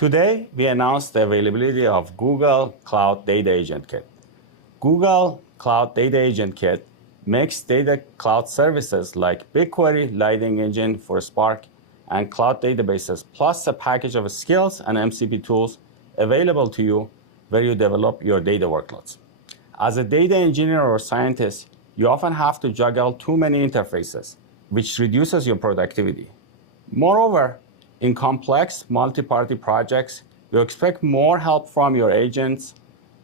Today, we announced the availability of Google Cloud Data Agent Kit. Google Cloud Data Agent Kit makes data cloud services like BigQuery, Lightning Engine for Spark, and cloud databases, plus a package of skills and MCP tools available to you where you develop your data workloads. As a data engineer or scientist, you often have to juggle too many interfaces, which reduces your productivity. Moreover, in complex multi-party projects, you expect more help from your agents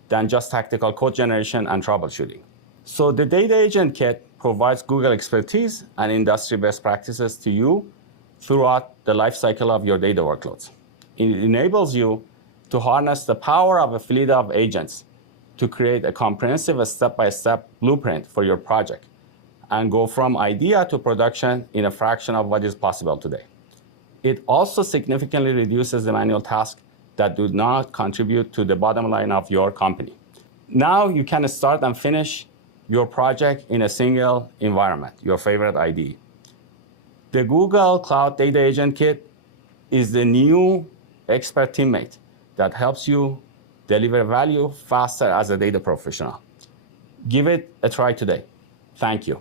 than just tactical code generation and troubleshooting. So the Data Agent Kit provides Google expertise and industry best practices to you throughout the lifecycle of your data workloads. It enables you to harness the power of a fleet of agents to create a comprehensive step-by-step blueprint for your project and go from idea to production in a fraction of what is possible today. It also significantly reduces the manual tasks that do not contribute to the bottom line of your company. Now you can start and finish your project in a single environment, your favorite IDE. The Google Cloud Data Agent Kit is the new expert teammate that helps you deliver value faster as a data professional. Give it a try today. Thank you.